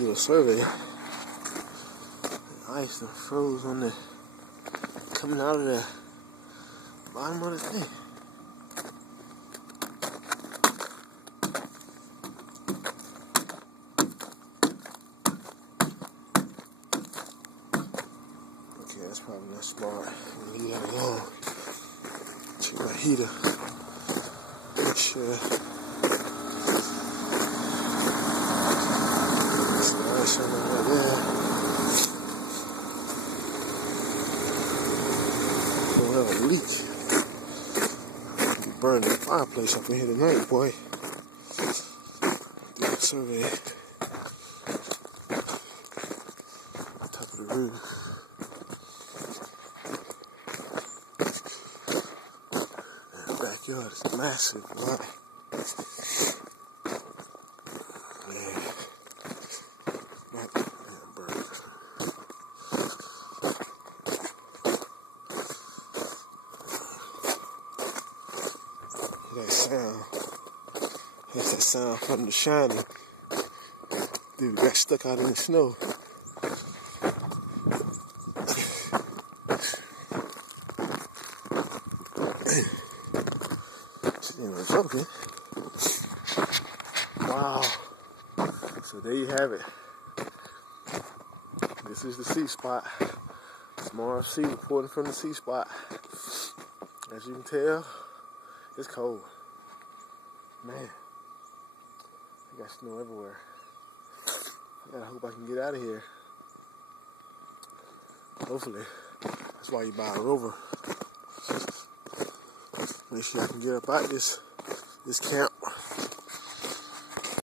do a survey. Ice and froze on the coming out of the bottom of the thing. Okay, that's probably not smart. Leave that alone. Check my heater. Make sure. Something right there. Don't have a leak. You burn the fireplace up in here tonight, boy. Do a survey. Top of the roof. The backyard is massive, right? That sound. That's that sound from The Shining. Dude got stuck out in the snow. She ain't joking. Wow. So there you have it. This is the C spot. Small C reporting from the C spot. As you can tell, it's cold. Man, I got snow everywhere. I gotta hope I can get out of here. Hopefully. That's why you buy a rover. Make sure I can get up out this camp.